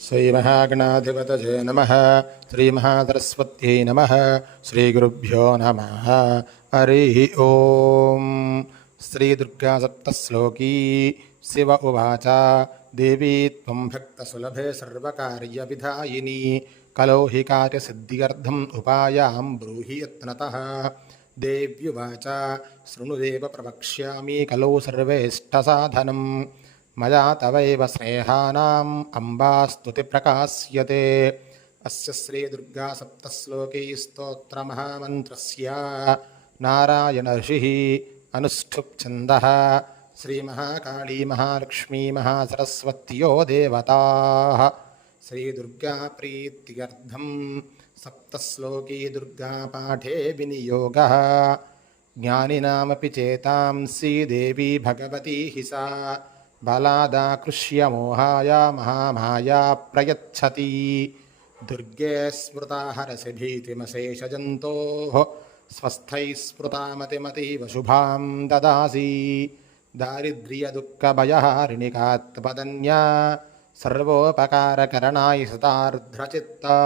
श्रीमहागणाधिपतये नमः, श्रीमहासरस्वत्यै नमः, श्रीगुरुभ्यो नमः। हरिः ॐ श्रीदुर्गासप्तश्लोकी, शिव उवाच। देवी त्वं भक्तसुलभे सर्वकार्यविधायिनी, कलो हि कार्यसिद्ध्यर्थम् उपायां ब्रूहि यत्नतः। शृणुदेव प्रवक्ष्यामि कलो सर्वेष्टसाधनम्। మయా తవైవ స్నేహానాం అంబాస్తుతిప్రకాశ్యతే అస్య శ్రీ దుర్గా సప్తశ్లోకీ స్తోత్ర మహామంత్రస్య. నారాయణ ఋషి అనుష్ఠుప్ ఛంద. శ్రీ మహాకాళీ మహాలక్ష్మీ మహాసరస్వత్యో దేవతా. శ్రీ దుర్గా ప్రీత్యర్థం సప్తశ్లోకీ దుర్గా పాఠే వినియోగ. జ్ఞానినామపి చేతాంసి దేవీ భగవతీ హిసా. बलादाकृष्य मोहाय महामाया प्रयच्छति। दुर्गे स्मृता हरसि भीतिमशेषजन्तोः स्वस्थैः स्मृतामतिमतीव शुभां ददासि। दारिद्र्यदुःखभयहारिणिकात्पदन्या सर्वोपकारकरणाय सतार्ध्रचित्ता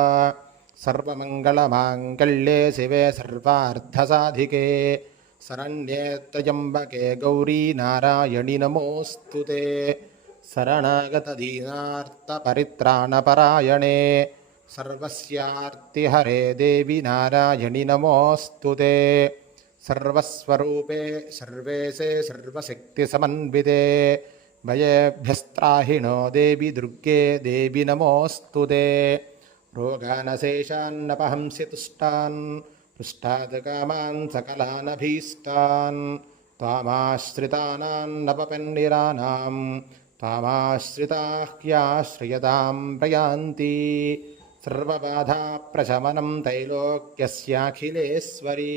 सर्वमङ्गलमाङ्गल्ये शिवे सर्वार्थसाधिके शरण्ये त्र्यम्बके गौरी नारायणि नमोऽस्तु ते शरणागतदीनार्तपरित्राणपरायणे सर्वस्यार्तिहरे देवि नारायणि नमोऽस्तु ते सर्वस्वरूपे सर्वेशे सर्वशक्तिसमन्विते भयेभ्यस्त्राहिणो देवि दुर्गे देवि नमोऽस्तु ते रोगानशेषान्नपहंसि तुष्टान् पृष्ठादकामान् सकलानभीष्टान् त्वामाश्रितानान्नपपन्निरानां त्वामाश्रिताः ह्याश्रयतां प्रयान्ति सर्वबाधाप्रशमनं त्रैलोक्यस्याखिलेश्वरी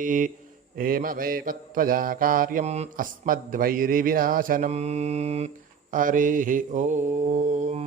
एमवेव त्वजा कार्यम् अस्मद्वैरिविनाशनम् हरिः ओम्